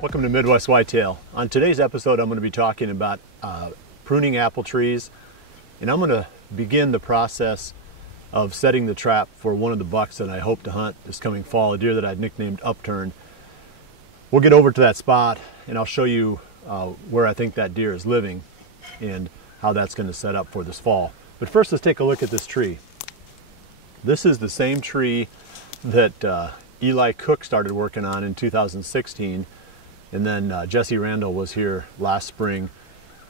Welcome to Midwest Whitetail. On today's episode, I'm going to be talking about pruning apple trees, and I'm going to begin the process of setting the trap for one of the bucks that I hope to hunt this coming fall, a deer that I've nicknamed Upturn. We'll get over to that spot and I'll show you where I think that deer is living and how that's going to set up for this fall. But first, let's take a look at this tree. This is the same tree that Eli Cook started working on in 2016, and then Jesse Randall was here last spring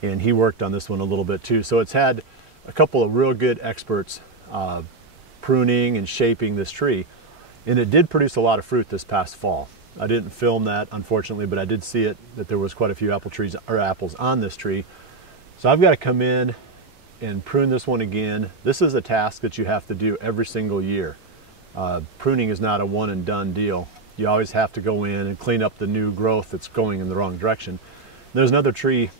and he worked on this one a little bit too. So it's had a couple of real good experts pruning and shaping this tree, and it did produce a lot of fruit this past fall. I didn't film that, unfortunately, but I did see it, that there was quite a few apples on this tree. So I've got to come in and prune this one again. This is a task that you have to do every single year. Pruning is not a one and done deal. You always have to go in and clean up the new growth that's going in the wrong direction. There's another tree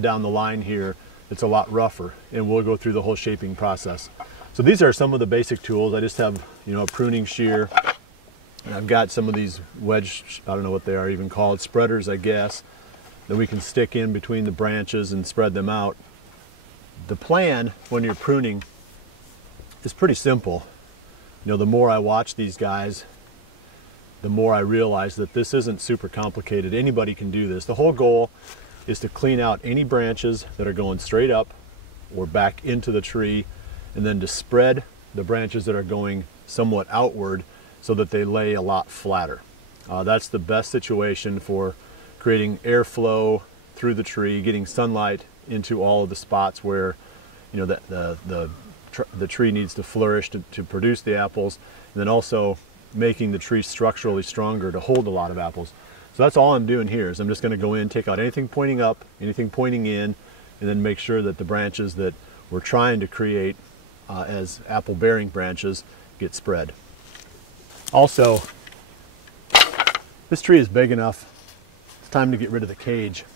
down the line here that's a lot rougher, and we'll go through the whole shaping process. So these are some of the basic tools. I just have, a pruning shear, and I've got some of these wedge, I don't know what they are even called, spreaders, I guess, that we can stick in between the branches and spread them out. The plan when you're pruning is pretty simple. The more I watch these guys, the more I realize that this isn't super complicated. Anybody can do this. The whole goal is to clean out any branches that are going straight up or back into the tree, and then to spread the branches that are going somewhat outward so that they lay a lot flatter. That's the best situation for creating airflow through the tree, getting sunlight into all of the spots where the tree needs to flourish to produce the apples, and then also making the tree structurally stronger to hold a lot of apples. So that's all I'm doing here, is I'm just going to go in, take out anything pointing up, anything pointing in, and then make sure that the branches that we're trying to create as apple bearing branches get spread. Also, this tree is big enough, it's time to get rid of the cage.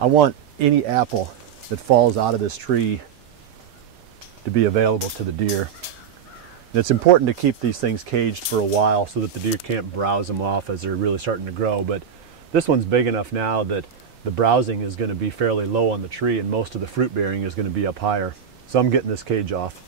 I want any apple that falls out of this tree to be available to the deer. And it's important to keep these things caged for a while so that the deer can't browse them off as they're really starting to grow. But this one's big enough now that the browsing is going to be fairly low on the tree, and most of the fruit bearing is going to be up higher. So I'm getting this cage off.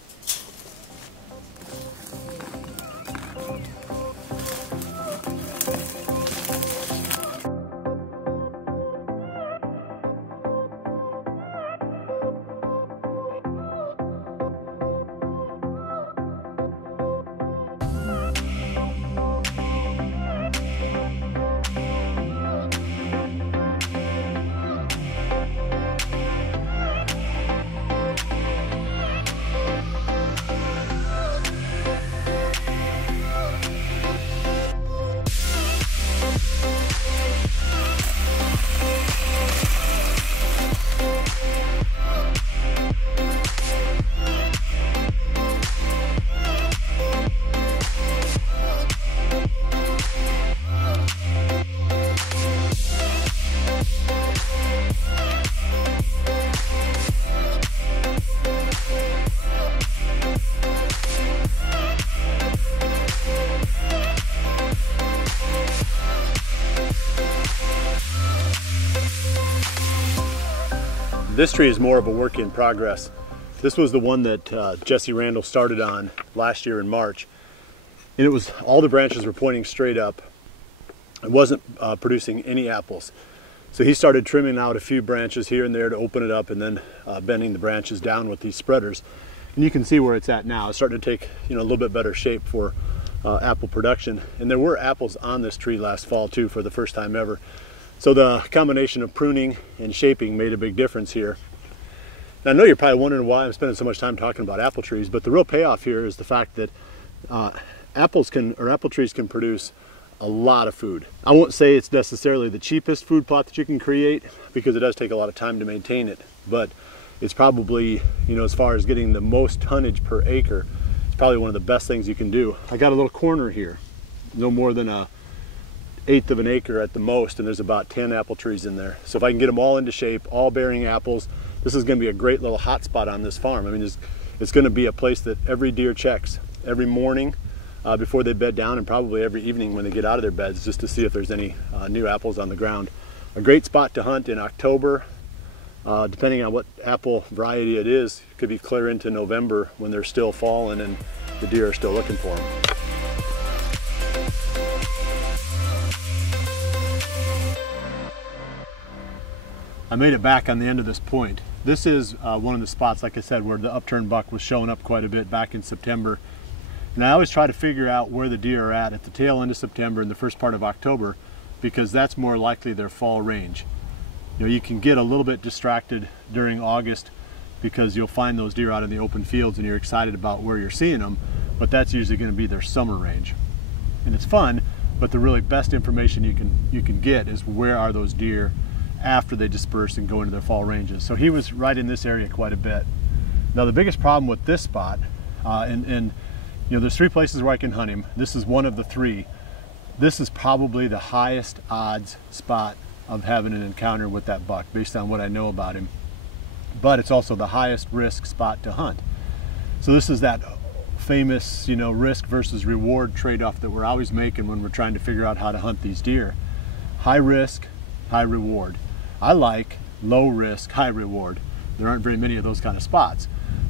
This tree is more of a work in progress. This was the one that Jesse Randall started on last year in March. And it was, all the branches were pointing straight up. It wasn't producing any apples. So he started trimming out a few branches here and there to open it up, and then bending the branches down with these spreaders. And you can see where it's at now. It's starting to take a little bit better shape for apple production. And there were apples on this tree last fall too, for the first time ever. So the combination of pruning and shaping made a big difference here. Now, I know you're probably wondering why I'm spending so much time talking about apple trees, but the real payoff here is the fact that apple trees can produce a lot of food. I won't say it's necessarily the cheapest food plot that you can create, because it does take a lot of time to maintain it, but it's probably, as far as getting the most tonnage per acre, it's probably one of the best things you can do. I got a little corner here, no more than a 1/8 of an acre at the most, and there's about 10 apple trees in there. So if I can get them all into shape, all bearing apples, this is going to be a great little hot spot on this farm. I mean, it's going to be a place that every deer checks every morning. before they bed down, and probably every evening when they get out of their beds, just to see if there's any new apples on the ground. A great spot to hunt in October, depending on what apple variety it is. It could be clear into November when they're still falling and the deer are still looking for them. I made it back on the end of this point. This is one of the spots, like I said, where the upturn buck was showing up quite a bit back in September. And I always try to figure out where the deer are at the tail end of September and the first part of October, because that's more likely their fall range. You know, you can get a little bit distracted during August because you'll find those deer out in the open fields and you're excited about where you're seeing them, but that's usually going to be their summer range. And it's fun, but the really best information you can get is where are those deer after they disperse and go into their fall ranges. So he was right in this area quite a bit. Now the biggest problem with this spot, and you know, there's 3 places where I can hunt him. This is one of the 3. This is probably the highest odds spot of having an encounter with that buck based on what I know about him. But it's also the highest risk spot to hunt. So this is that famous, you know, risk versus reward trade-off that we're always making when we're trying to figure out how to hunt these deer. High risk, high reward. I like low risk, high reward. There aren't very many of those kind of spots.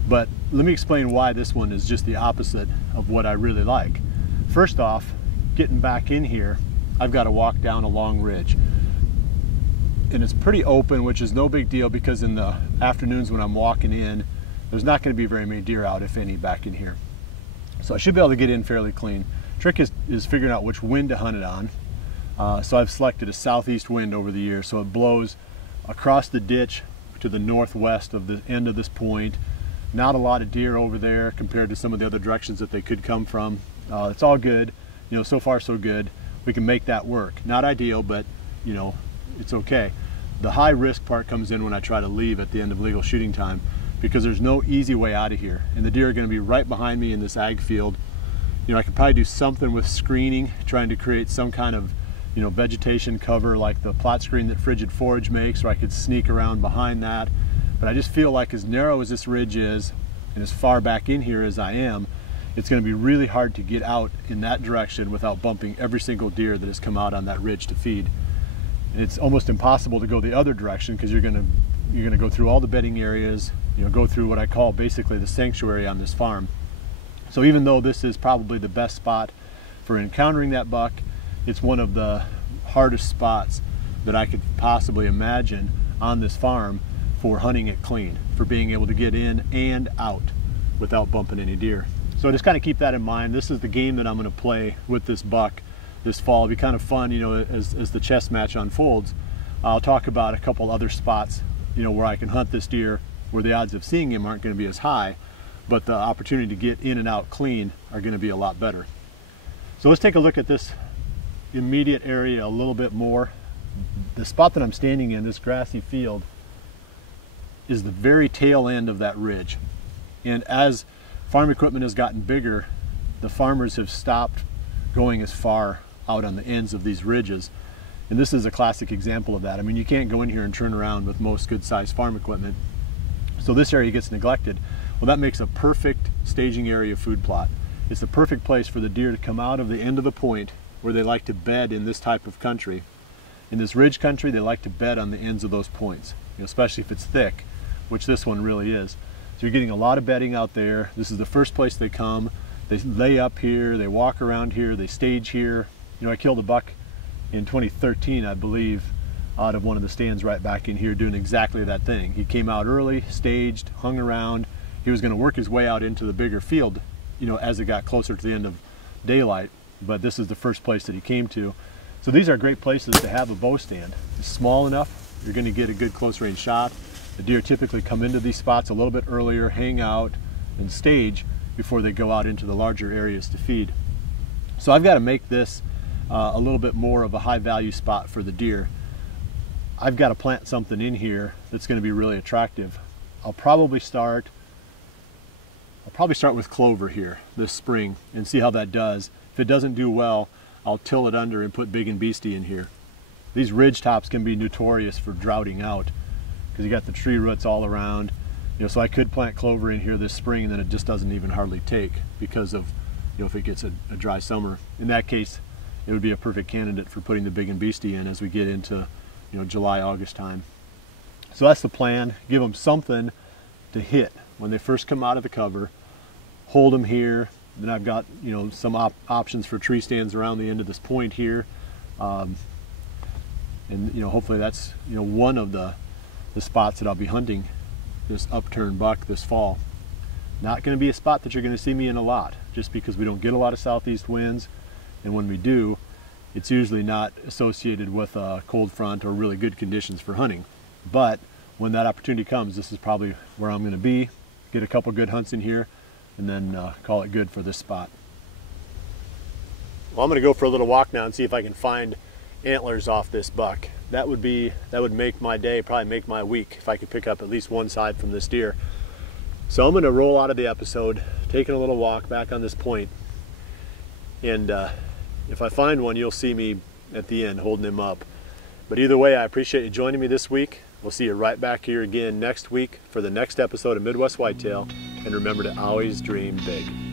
But let me explain why this one is just the opposite of what I really like. First off, getting back in here, I've got to walk down a long ridge. And it's pretty open, which is no big deal because in the afternoons when I'm walking in, there's not going to be very many deer out, if any, back in here. So I should be able to get in fairly clean. Trick is figuring out which wind to hunt it on. So I've selected a southeast wind over the years, so it blows across the ditch to the northwest of the end of this point. Not a lot of deer over there compared to some of the other directions that they could come from. It's all good, you know, so far so good. We can make that work. Not ideal, but you know, it's okay. The high risk part comes in when I try to leave at the end of legal shooting time, because there's no easy way out of here, and the deer are going to be right behind me in this ag field. You know, I could probably do something with screening, trying to create some kind of, you know, vegetation cover like the plot screen that Frigid Forage makes, or I could sneak around behind that. But I just feel like as narrow as this ridge is and as far back in here as I am, it's going to be really hard to get out in that direction without bumping every single deer that has come out on that ridge to feed. And it's almost impossible to go the other direction because you're going to go through all the bedding areas, you know, go through what I call basically the sanctuary on this farm. So even though this is probably the best spot for encountering that buck, it's one of the hardest spots that I could possibly imagine on this farm for hunting it clean, for being able to get in and out without bumping any deer. So just kind of keep that in mind. This is the game that I'm going to play with this buck this fall. It'll be kind of fun, you know, as the chess match unfolds. I'll talk about a couple other spots, you know, where I can hunt this deer where the odds of seeing him aren't going to be as high, but the opportunity to get in and out clean are going to be a lot better. So let's take a look at this immediate area a little bit more. The spot that I'm standing in, this grassy field, is the very tail end of that ridge. And as farm equipment has gotten bigger, the farmers have stopped going as far out on the ends of these ridges. And this is a classic example of that. I mean, you can't go in here and turn around with most good-sized farm equipment. So this area gets neglected. Well, that makes a perfect staging area food plot. It's the perfect place for the deer to come out of the end of the point where they like to bed in this type of country. In this ridge country, they like to bed on the ends of those points, you know, especially if it's thick, which this one really is. So you're getting a lot of bedding out there. This is the first place they come. They lay up here, they walk around here, they stage here. You know, I killed a buck in 2013, I believe, out of one of the stands right back in here doing exactly that thing. He came out early, staged, hung around. He was going to work his way out into the bigger field, you know, as it got closer to the end of daylight, but this is the first place that he came to. So these are great places to have a bow stand. It's small enough, you're going to get a good close range shot. The deer typically come into these spots a little bit earlier, hang out, and stage before they go out into the larger areas to feed. So I've got to make this a little bit more of a high value spot for the deer. I've got to plant something in here that's going to be really attractive. I'll probably start with clover here this spring and see how that does. If it doesn't do well, I'll till it under and put big and beastie in here. These ridge tops can be notorious for droughting out because you got the tree roots all around. You know, so I could plant clover in here this spring and then it just doesn't even hardly take because of if it gets a dry summer. In that case, it would be a perfect candidate for putting the big and beastie in as we get into July, August time. So that's the plan. Give them something to hit when they first come out of the cover. Hold them here. Then I've got some options for tree stands around the end of this point here, and hopefully that's one of the spots that I'll be hunting this upturn buck this fall. Not going to be a spot that you're going to see me in a lot, just because we don't get a lot of southeast winds, and when we do, it's usually not associated with a cold front or really good conditions for hunting. But when that opportunity comes, this is probably where I'm going to be, get a couple good hunts in here, and then call it good for this spot. Well, I'm going to go for a little walk now and see if I can find antlers off this buck. That would make my day, probably make my week, if I could pick up at least one side from this deer. So I'm going to roll out of the episode, taking a little walk back on this point, and if I find one, you'll see me at the end holding him up. But either way, I appreciate you joining me this week. We'll see you right back here again next week for the next episode of Midwest Whitetail. And remember to always dream big.